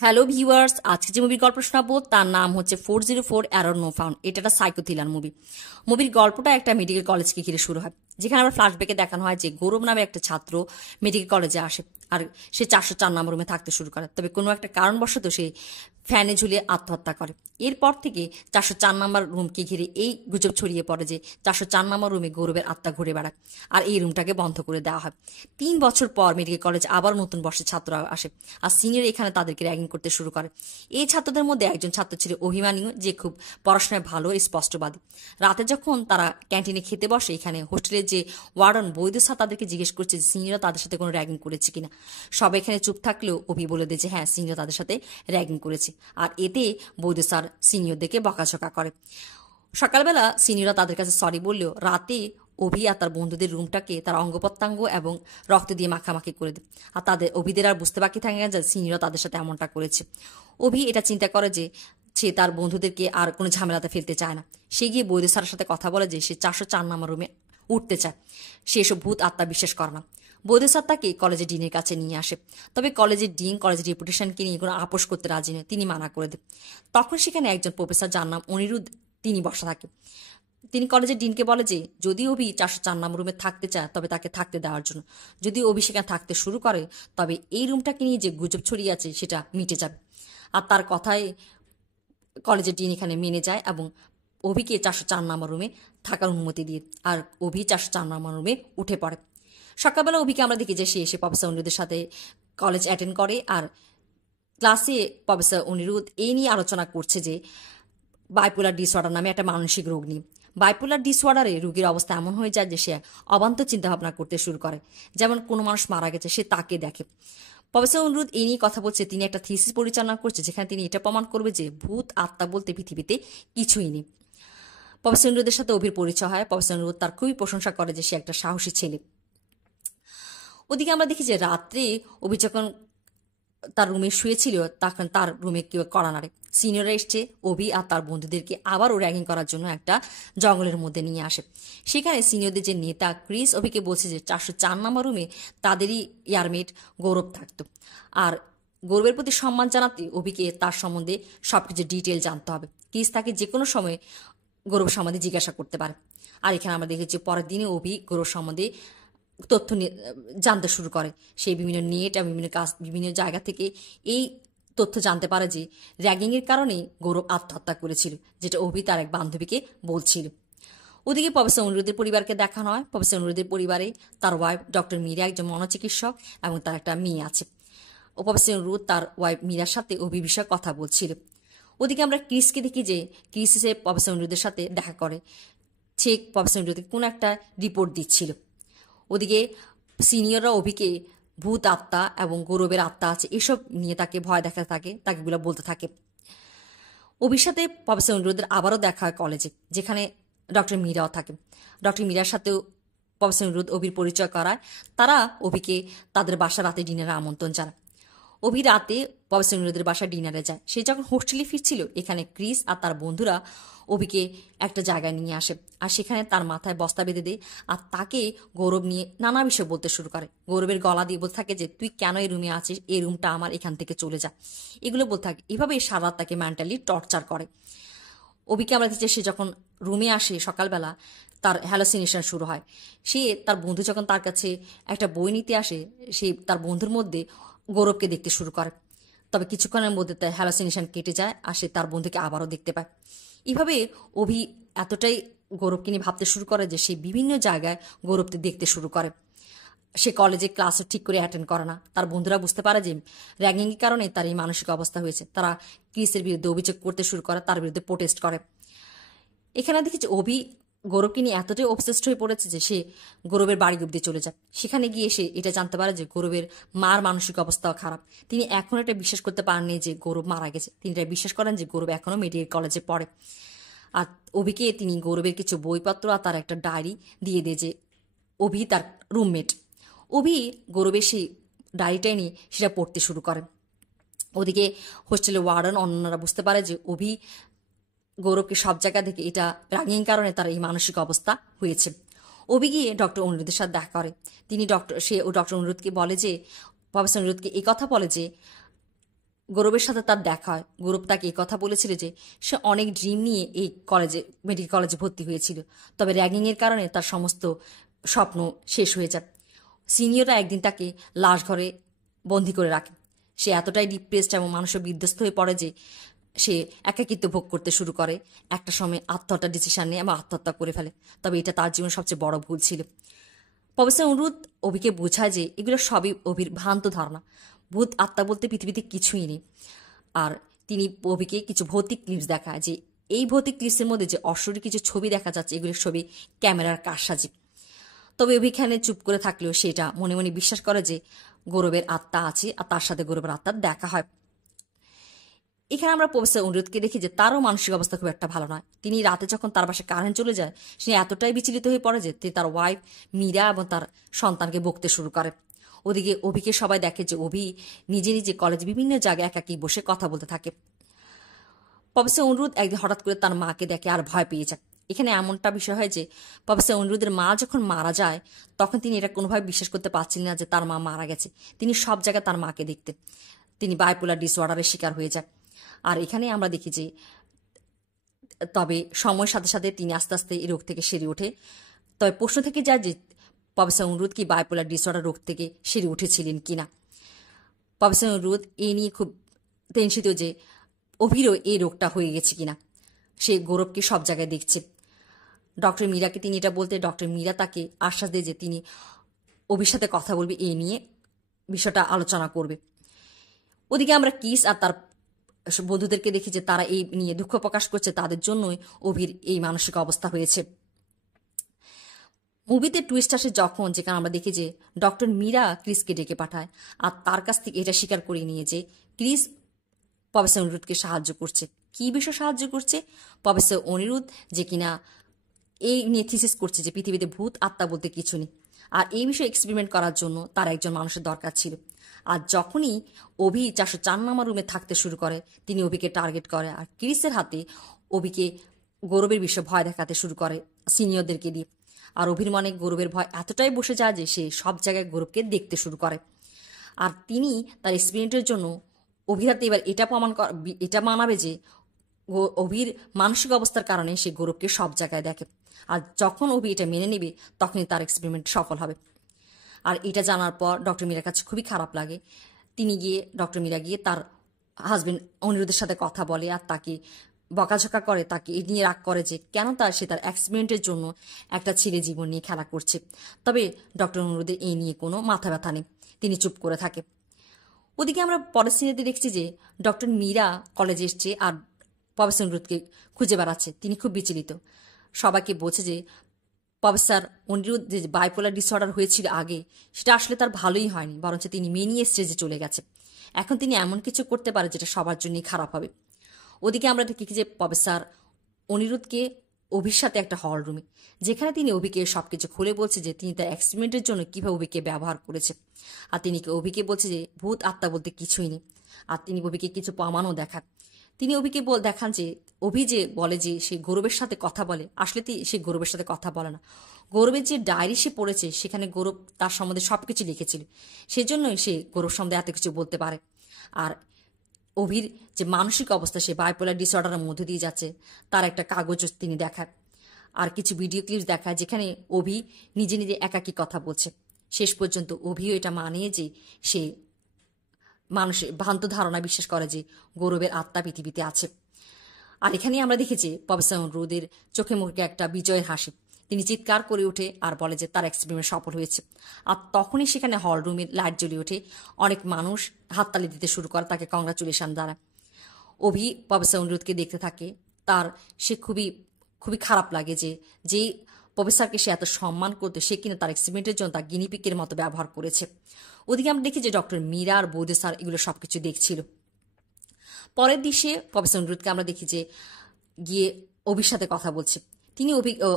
Hello viewers, আজকে যে মুভির গল্প শোনাবো তার নাম হচ্ছে 404 অ্যারর নো ফাউন্ড। এটা একটা সাইকো থ্রিলার মুভি। মুভির গল্পটা একটা মেডিকেল কলেজকে ঘিরে শুরু হয়, যেখানে আমরা ফ্ল্যাশব্যাকে দেখানো হয় যে গৌরব নামে একটা ছাত্র মেডিকেল কলেজে আসে আর সে 404 নম্বর রুমে থাকতে শুরু করে। তবে কোনো একটা কারণবশত সে ফ্যানে ঝুলিয়ে আত্মহত্যা করে। এরপর থেকে 404 নম্বর রুমকে ঘিরে এই গুজব ছড়িয়ে পড়ে যে 404 নম্বর রুমে গৌরবের আত্মা ঘুরে বেড়ায় আর এই রুমটাকে বন্ধ করে দেওয়া হয়। 3 বছর পর মেডিকেল কলেজ আবার নতুন বর্ষের ছাত্ররা আসে আর সিনিয়র এখানে তাদেরকে র্যাগিং করতে শুরু করে। এই ছাত্রদের মধ্যে একজন ছাত্র ছিল অভিমানীয়, যে খুব পড়াশোনায় ভালো স্পষ্টবাদী। রাতে যখন তারা ক্যান্টিনে খেতে বসে, এখানে হোস্টেলের যে ওয়ার্ডন বৈধ স্যার তাদেরকে জিজ্ঞেস করছে যে সিনিয়র তাদের সাথে কোনো র্যাগিং করেছে কিনা। সবাই এখানে চুপ থাকলেও অভি বলে দেয় যে হ্যাঁ, সিনিয়র তাদের সাথে র্যাগিং করেছে। আর এতে বৈধ স্যার সিনিয়রদেরকে বকাঝকা করে। সকালবেলা সিনিয়ররা তাদের কাছে সরি বললেও রাতে অভি আর তার বন্ধুদের রুমটাকে তার অঙ্গ প্রত্যঙ্গ এবং রক্ত দিয়ে মাখামাখি করে দেয়। আর তাদের অভিদের আর বুঝতে বাকি থাকে না যে সিনিয়ররা তাদের সাথে এমনটা করেছে। অভি এটা চিন্তা করে যে সে তার বন্ধুদেরকে আর কোনো ঝামেলাতে ফেলতে চায় না। সে গিয়ে বৈদ্য স্যারের সাথে কথা বলে যে সে 404 নম্বর রুমে উঠতে চায়। সে এসব ভূত আত্মা বিশ্বাস করে না। বৈদ্য স্যার তাকে কলেজের ডিনের কাছে নিয়ে আসে। তবে কলেজের ডিন কলেজের রেপুটেশনকে নিয়ে কোনো আপোষ করতে রাজি নয়, তিনি মানা করে দেন। তখন সেখানে একজন প্রফেসর, যার নাম অনিরুদ্ধ, তিনি বসা থাকে। তিনি কলেজের ডিনকে বলে যে যদি অভি 404 নম্বর রুমে থাকতে চায় তবে তাকে থাকতে দেওয়ার জন্য। যদি অভি সেখানে থাকতে শুরু করে তবে এই রুমটাকে নিয়ে যে গুজব ছড়িয়ে আছে সেটা মিটে যাবে। আর তার কথায় কলেজের ডিন এখানে মেনে যায় এবং অভিকে 404 নম্বর রুমে থাকার অনুমতি দিয়ে আর অভি 404 নম্বর রুমে উঠে পড়ে। সকালবেলা অভিকে আমরা দেখি যে সে এসে প্রফেসর অনিরুদ্ধের সাথে কলেজ অ্যাটেন্ড করে আর ক্লাসে প্রফেসর অনিরুদ্ধ এই নিয়ে আলোচনা করছে যে বাইপোলার ডিসঅর্ডার নামে একটা মানসিক রোগ নিয়ে। বাইপোলার ডিসঅর্ডারে রোগীর অবস্থা এমন হয়ে যায় যে সে অবান্তর চিন্তাভাবনা করতে শুরু করে, যেমন কোনো মানুষ মারা গেছে সে তাকে দেখে। প্রফেসর অনুরোধ এই নিয়ে কথা বলছে, তিনি একটা থিসিস পরিচালনা করছে যেখানে তিনি এটা প্রমাণ করবে যে ভূত আত্মা বলতে পৃথিবীতে কিছুই নেই। প্রফেসর অনুরোধের সাথে অভির পরিচয় হয়। প্রফেসর অনুরোধ তার খুবই প্রশংসা করে যে সে একটা সাহসী ছেলে। ওদিকে আমরা দেখি যে রাত্রে অভি যখন তার রুমে শুয়েছিল তখন তার রুমে কেউ কড়া নাড়ে। সিনিয়ররা এসছে অভি আর তার বন্ধুদেরকে আবারও র্যাগিং করার জন্য একটা জঙ্গলের মধ্যে নিয়ে আসে। সেখানে সিনিয়রদের যে নেতা ক্রিস অভিকে বলছে যে 404 নম্বর রুমে তাদেরই ইয়ারমেট গৌরব থাকতো আর গৌরবের প্রতি সম্মান জানাতে অভিকে তার সম্বন্ধে সবকিছু ডিটেল জানতে হবে। ক্রিস তাকে যে কোনো সময় গৌরব সম্বন্ধে জিজ্ঞাসা করতে পারে। আর এখানে আমরা দেখেছি পরের দিনে অভি গৌরব সম্বন্ধে তথ্য জানতে শুরু করে। সেই বিভিন্ন নেট আর বিভিন্ন কাজ বিভিন্ন জায়গা থেকে এই তথ্য জানতে পারে যে র্যাগিংয়ের কারণে গৌরব আত্মহত্যা করেছিল, যেটা অভি তার এক বান্ধবীকে বলছিল। ওদিকে প্রফেসর অনুরোধের পরিবারকে দেখানো হয়। প্রফেসর অনুরোধের পরিবারে তার ওয়াইফ ডক্টর মীরা একজন মনোচিকিৎসক এবং তার একটা মেয়ে আছে। ও প্রফেসর অনুরোধ তার ওয়াইফ মীরার সাথে অভি বিষয়ে কথা বলছিল। ওদিকে আমরা ক্রিসকে দেখি যে ক্রিস এসে প্রফেসর অনুরোধের সাথে দেখা করে। সে প্রফেসর অনুরোধকে কোনো একটা রিপোর্ট দিচ্ছিল। ওদিকে সিনিয়ররা অভিকে ভূত আত্মা এবং গৌরবের আত্মা আছে এসব নিয়ে তাকে ভয় দেখাতে থাকে, তাকে এগুলো বলতে থাকে। অভির সাথে প্রফেসর অনুরোধের আবারও দেখা হয় কলেজে, যেখানে ডক্টর মীরাও থাকে। ডক্টর মীরার সাথেও প্রফেসর অনুরোধ অভির পরিচয় করায়। তারা অভিকে তাদের বাসা রাতে ডিনারে আমন্ত্রণ জানায়। অভি রাতে প্রফেসর অনুরোধের বাসায় ডিনারে যায়। সে যখন হোস্টেলে ফিরছিল এখানে ক্রিস আর তার বন্ধুরা অভিকে একটা জায়গায় নিয়ে আসে আর সেখানে তার মাথায় বস্তা বেঁধে দেয় আর তাকে গৌরব নিয়ে নানা বিষয় বলতে শুরু করে। গৌরবের গলা দিয়ে বলতে থাকে যে তুই কেন এই রুমে আছিস, এই রুমটা আমার, এখান থেকে চলে যা, এগুলো বলতে থাকে। এভাবে সারা রাত তাকে মেন্টালি টর্চার করে। অভিকে আমরা দেখছি সে যখন রুমে আসে সকালবেলা তার হ্যালোসিনেশন শুরু হয়। সে তার বন্ধু যখন তার কাছে একটা বই নিতে আসে, সে তার বন্ধুর মধ্যে গৌরবকে দেখতে শুরু করে। তবে কিছুক্ষণের মধ্যে তার হ্যালোসিনেশন কেটে যায় আর সে তার বন্ধুকে আবারও দেখতে পায়। এভাবে অভি এতটাই গৌরবকে নিয়ে ভাবতে শুরু করে যে সে বিভিন্ন জায়গায় গৌরবকে দেখতে শুরু করে। সে কলেজে ক্লাসে ঠিক করে অ্যাটেন্ড করে না। তার বন্ধুরা বুঝতে পারে যে র্যাগিংয়ের কারণে তার এই মানসিক অবস্থা হয়েছে। তারা ক্রিসের বিরুদ্ধে অভিযোগ করতে শুরু করে, তার বিরুদ্ধে প্রোটেস্ট করে। এখানে দেখেছি অভি গৌরবকে নিয়ে এতটাই অবসেসড হয়ে পড়েছে যে সে গৌরবের বাড়ি অব্দি চলে যায়। সেখানে গিয়ে সে এটা জানতে পারে যে গৌরবের মার মানসিক অবস্থাও খারাপ। তিনি এখন এটা বিশ্বাস করতে পারেননি যে গৌরব মারা গেছে। তিনি এটা বিশ্বাস করেন যে গৌরব এখনও মেডিকেল কলেজে পড়ে। আর অভিকে তিনি গৌরবের কিছু বইপত্র আর তার একটা ডায়েরি দিয়ে দেয় যে অভি তার রুমমেট। অভি গৌরবের সেই ডায়েরিটাই নিয়ে সেটা পড়তে শুরু করে। ওদিকে হোস্টেলে ওয়ার্ডেন অন্যরা বুঝতে পারে যে অভি গৌরবকে সব জায়গা থেকে এটা রাগিং কারণে তার এই মানসিক অবস্থা হয়েছে। অভি গিয়ে ডক্টর অনুরোধের সাথে দেখা করে। তিনি ডক্টর অনুরোধকে বলে যে প্রফেসর অনুরোধকে এই কথা বলে যে গৌরবের সাথে তার দেখা হয়। গৌরব তাকে এই কথা বলেছিল যে সে অনেক ড্রিম নিয়ে এই মেডিকেল কলেজে ভর্তি হয়েছিল, তবে র্যাগিংয়ের কারণে তার সমস্ত স্বপ্ন শেষ হয়ে যায়। সিনিয়ররা একদিন তাকে লাশ ঘরে বন্দি করে রাখে। সে এতটাই ডিপ্রেসড এবং মানুষের বিধ্বস্ত হয়ে পড়ে যে সে একাকিত্ব ভোগ করতে শুরু করে। একটা সময় আত্মহত্যার ডিসিশন নেয় এবং আত্মহত্যা করে ফেলে। তবে এটা তার জীবনের সবচেয়ে বড় ভুল ছিল। প্রফেসর অনুরোধ অভিকে বোঝায় যে এগুলো সবই অভির ভ্রান্ত ধারণা। ভূত আত্মা বলতে পৃথিবীতে কিছুই নেই। আর তিনি অভিকে কিছু ভৌতিক ক্লিপস দেখায় যে এই ভৌতিক ক্লিপসের মধ্যে যে অশরীর কিছু ছবি দেখা যাচ্ছে, এগুলোর ছবি ক্যামেরার কারসাজি। তবে অভিখানে চুপ করে থাকলেও সেটা মনে মনে বিশ্বাস করে যে গৌরবের আত্মা আছে আর তার সাথে গৌরবের আত্মার দেখা হয়। এখানে আমরা প্রফেসর অনুরোধকে দেখি যে তারও মানসিক অবস্থা খুব একটা ভালো নয়। তিনি রাতে যখন তার বাসায় কারেন্ট চলে যায়, সে এতটাই বিচলিত হয়ে পড়ে যে তিনি তার ওয়াইফ মীরা এবং তার সন্তানকে বকতে শুরু করে। ওদিকে অভিকে সবাই দেখে যে অভি নিজে নিজে কলেজে বিভিন্ন জায়গায় একাকি বসে কথা বলতে থাকে। প্রফেসর অনুরোধ একদিন হঠাৎ করে তার মাকে দেখে আর ভয় পেয়ে যায়। এখানে এমনটা বিষয় হয় যে প্রফেসর অনুরোধের মা যখন মারা যায় তখন তিনি এটা কোনোভাবে বিশ্বাস করতে পারছিলেন না যে তার মা মারা গেছে। তিনি সব জায়গায় তার মাকে দেখতেন। তিনি বাইপোলার ডিসঅর্ডারের শিকার হয়ে যায়। আর এখানে আমরা দেখি যে তবে সময়ের সাথে সাথে তিনি আস্তে আস্তে এই রোগ থেকে সেরে ওঠে। তবে প্রশ্ন থেকে যায় যে প্রফেসর অনুরোধ কি বাইপোলার ডিসঅর্ডার রোগ থেকে সেরে উঠেছিলেন কিনা। প্রফেসর অনুরোধ এই নিয়ে খুব টেনশিত যে অভিরও এই রোগটা হয়ে গেছে কিনা। সে গৌরবকে সব জায়গায় দেখছে। ডক্টর মীরাকে তিনি এটা বলতে ডক্টর মীরা তাকে আশ্বাস দেয় যে তিনি অভির সাথে কথা বলবে, এই নিয়ে বিষয়টা আলোচনা করবে। ওদিকে আমরা কিস আর তার বন্ধুদেরকে দেখি যে তারা এই নিয়ে দুঃখ প্রকাশ করছে, তাদের জন্যই অভির এই মানসিক অবস্থা হয়েছে। মুভিতে টুইস্ট আসে যখন, যেখানে আমরা দেখি যে ডক্টর মীরা ক্রিসকে ডেকে পাঠায় আর তার কাছ থেকে এটা স্বীকার করে নিয়ে যে ক্রিস প্রফেসর অনিরুদ্ধকে সাহায্য করছে। কি বিষয় সাহায্য করছে? প্রফেসর অনিরুদ্ধ যে কিনা এই নিয়ে থিসিস করছে যে পৃথিবীতে ভূত আত্মা বলতে কিছু নেই, আর এই বিষয়ে এক্সপেরিমেন্ট করার জন্য তার একজন মানুষের দরকার ছিল। আর যখনই অভি 404 নম্বর রুমে থাকতে শুরু করে, তিনি অভিকে টার্গেট করে আর ক্রিসের হাতে অভিকে গৌরবের বিষয়ে ভয় দেখাতে শুরু করে সিনিয়রদেরকে দিয়ে। আর অভির মনে গৌরবের ভয় এতটাই বসে যায় যে সে সব জায়গায় গৌরবকে দেখতে শুরু করে। আর তিনি তার এক্সপেরিমেন্টের জন্য অভির হাতে এবার এটা মানাবে যে অভির মানসিক অবস্থার কারণে সে গৌরবকে সব জায়গায় দেখে। আর যখন অভি এটা মেনে নেবে তখনই তার এক্সপেরিমেন্ট সফল হবে। আর এটা জানার পর ডক্টর মীরার কাছে খুবই খারাপ লাগে। ডক্টর মীরা গিয়ে তার হাজবেন্ড অনিরুদ্ধের সাথে কথা বলে আর তাকে বকাঝকা করে, তাকে এই নিয়ে রাগ করে যে কেন সে তার এক্সপেরিমেন্টের জন্য একটা ছেলে জীবন নিয়ে খেলা করছে। তবে ডক্টর অনিরুদ্ধের এই নিয়ে কোনো মাথা ব্যথা নেই, তিনি চুপ করে থাকে। ওদিকে আমরা পরের সিনেতে দেখছি যে ডক্টর মীরা কলেজে এসছে আর প্রফেসর অনিরুদ্ধকে খুঁজে বেড়াচ্ছে। তিনি খুব বিচলিত, সবাইকে বলছে যে প্রফেসর অনিরুদ্ধ যে বাইপোলার ডিসঅর্ডার হয়েছিল আগে, সেটা আসলে তার ভালোই হয়নি, বরঞ্চ তিনি মেনিয়ে স্টেজে চলে গেছে। এখন তিনি এমন কিছু করতে পারে যেটা সবার জন্যই খারাপ হবে। ওদিকে আমরা দেখি যে প্রফেসর অনিরুদ্ধকে অভির সাথে একটা হল রুমে, যেখানে তিনি অভিকে সবকিছু খুলে বলছে যে তিনি তার এক্সপেরিমেন্টের জন্য কিভাবে অভিকে ব্যবহার করেছে। আর তিনি অভিকে বলছে যে ভূত আত্মা বলতে কিছুই নেই। আর তিনি অভিকে কিছু প্রমাণও দেখান। তিনি অভিকে দেখান যে অভি যে বলে যে সে গৌরবের সাথে কথা বলে, আসলে সে গৌরবের সাথে কথা বলে না। গৌরবের যে ডায়েরি সে পড়েছে সেখানে গৌরব তার সম্বন্ধে সবকিছু লিখেছিল, সেজন্যই সে গৌরব সম্বন্ধে এত কিছু বলতে পারে। আর অভির যে মানসিক অবস্থা, সে বাইপোলার ডিসঅর্ডারের মধ্যে দিয়ে যাচ্ছে, তার একটা কাগজ তিনি দেখায় আর কিছু ভিডিও ক্লিপস দেখায় যেখানে অভি নিজে নিজে একাকী কথা বলছে। শেষ পর্যন্ত অভিও এটা মানিয়ে যে সে মানুষের ভ্রান্ত ধারণা বিশ্বাস করে যে গৌরবের আত্মা পৃথিবীতে আছে। আর এখানে আমরা দেখেছি প্রফেসর অনিরুদ্ধের চোখে মুখে একটা বিজয়ের হাসি। তিনি চিৎকার করে ওঠে আর বলে যে তার এক্সপেরিমেন্ট সফল হয়েছে। আর তখনই সেখানে হল রুমের লাইট জ্বলে ওঠে, অনেক মানুষ হাততালি দিতে শুরু করে, তাকে কংগ্রাচুলেশন জানায়। অভি প্রফেসর অনিরুদ্ধকে দেখতে থাকে, সে খুবই খুবই খারাপ লাগে যে যেই প্রফেসরকে সে এত সম্মান করতো সে কিনা তার এক্সপেরিমেন্টের জন্য তার গিনিপিকের মতো ব্যবহার করেছে। ওদিকে আমরা দেখি যে ডক্টর মীরা আর বৌদি স্যার এগুলো সবকিছু দেখছিল। পরের দৃশ্যে প্রফেসর অনিরুদ্ধকে আমরা দেখি যে গিয়ে অভির সাথে কথা বলছে। তিনি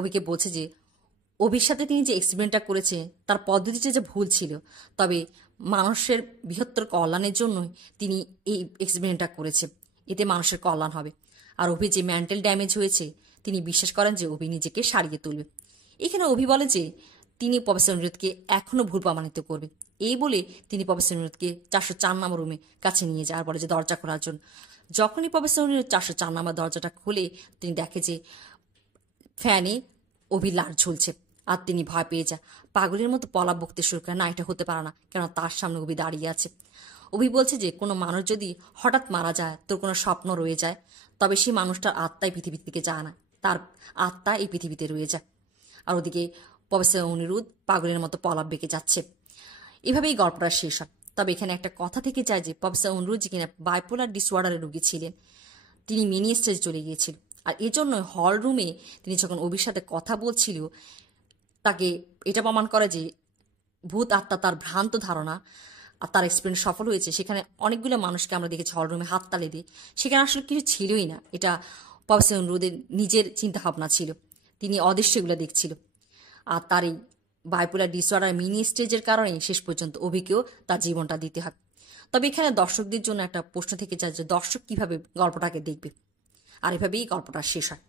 অভিকে বলছে যে অভির সাথে তিনি যে এক্সপেরিমেন্টটা করেছে তার পদ্ধতিটা যে ভুল ছিল, তবে মানুষের বৃহত্তর কল্যাণের জন্যই তিনি এই এক্সপেরিমেন্টটা করেছে, এতে মানুষের কল্যাণ হবে। আর অভি যে মেন্টাল ড্যামেজ হয়েছে তিনি বিশ্বাস করেন যে অভি নিজেকে সারিয়ে তুলবে। এখানে অভি বলে যে তিনি প্রফেসর অনিরুদ্ধকে এখনো ভুল প্রমাণিত করবে, এই বলে তিনি প্রফেসর অনিরুদ্ধকে 404 নম্বর রুমে কাছে নিয়ে যায় আর বলে যে দরজা খোলার জন্য। যখনই প্রফেসর অনিরুদ্ধ 404 নম্বর দরজাটা খুলে তিনি দেখে যে ফ্যানে অভির লাশ ঝুলছে। আর তিনি ভয় পেয়ে যায়, পাগলের মতো পলাপ বকতে শুরু করে, না এটা হতে পারে না, কেন তার সামনে অভি দাঁড়িয়ে আছে। অভি বলছে যে কোনো মানুষ যদি হঠাৎ মারা যায়, তোর কোনো স্বপ্ন রয়ে যায়, তবে সেই মানুষটার আত্মাই পৃথিবী থেকে যায় না, তার আত্মা এই পৃথিবীতে রয়ে যায়। আর ওদিকে প্রফেসর অনিরুদ্ধ পাগলের মতো পলাপ বেঁকে যাচ্ছে। এভাবেই গল্পটা শেষ হয়। তবে এখানে একটা কথা থেকে যায় যে প্রফেসর অনিরুদ্ধ যে কিনা বাইপোলার ডিসঅর্ডারের রোগী ছিলেন, তিনি মিনি স্টেজে চলে গিয়েছিল। আর এজন্য হল রুমে তিনি যখন অভির সাথে কথা বলছিল, তাকে এটা প্রমাণ করে যে ভূত আত্মা তার ভ্রান্ত ধারণা আর তার এক্সপেরিয়েন্স সফল হয়েছে। সেখানে অনেকগুলো মানুষকে আমরা দেখেছি হল রুমে হাততালি দিয়ে, সেখানে আসলে কিছু ছিলই না। এটা প্রফেসর অনিরুদ্ধের নিজের চিন্তাভাবনা ছিল, তিনি অদৃশ্যগুলো দেখছিল। আর তার এই বাইপোলার ডিসঅর্ডার মিনি স্টেজের কারণে শেষ পর্যন্ত অভিকেও তার জীবনটা দিতে হয়। তবে এখানে দর্শকদের জন্য একটা প্রশ্ন থেকে যায় যে দর্শক কিভাবে গল্পটাকে দেখবে, আর এভাবেই গল্পটা শেষ হয়।